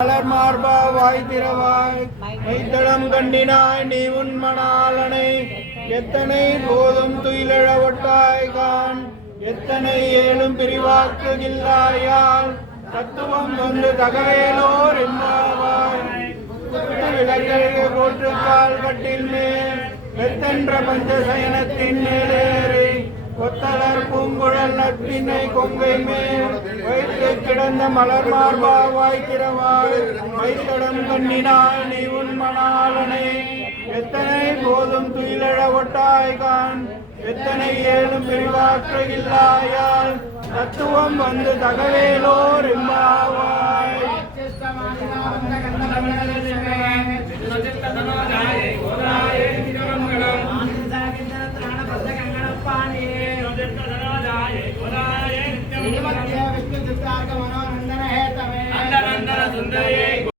மலர் மார்பா வாய் திறவாய் மைத்தளம் கண்டினாய் நீ உன் மணாலனை எத்தனை போதும் துயிலழ ஒட்டாய் கான் எத்தனை ஏழும் பிரிவாக்குகில்லாயால் தத்துவம் வந்து தகவேலோர் என்பாவாய் விளக்கழகு போற்றுக்கால் கட்டில் மேல் வெத்தென்ற பஞ்சசயனத்தின் மேலேறி கொத்தலர் பூங்குழல் நற்பினை கொங்கை மேல் வைத்து கிடந்த மலர் மார்பா வாய்க்கிறவாய் வைத்தடம் கண்ணினாய் நீ உன் மணாலனை எத்தனை போதும் துயிலழ ஒட்டாய் கான் எத்தனை ஏழும் பிரிவாற்று இல்லாயால் தத்துவம் வந்து தகவேலோர் எம்பாவாய்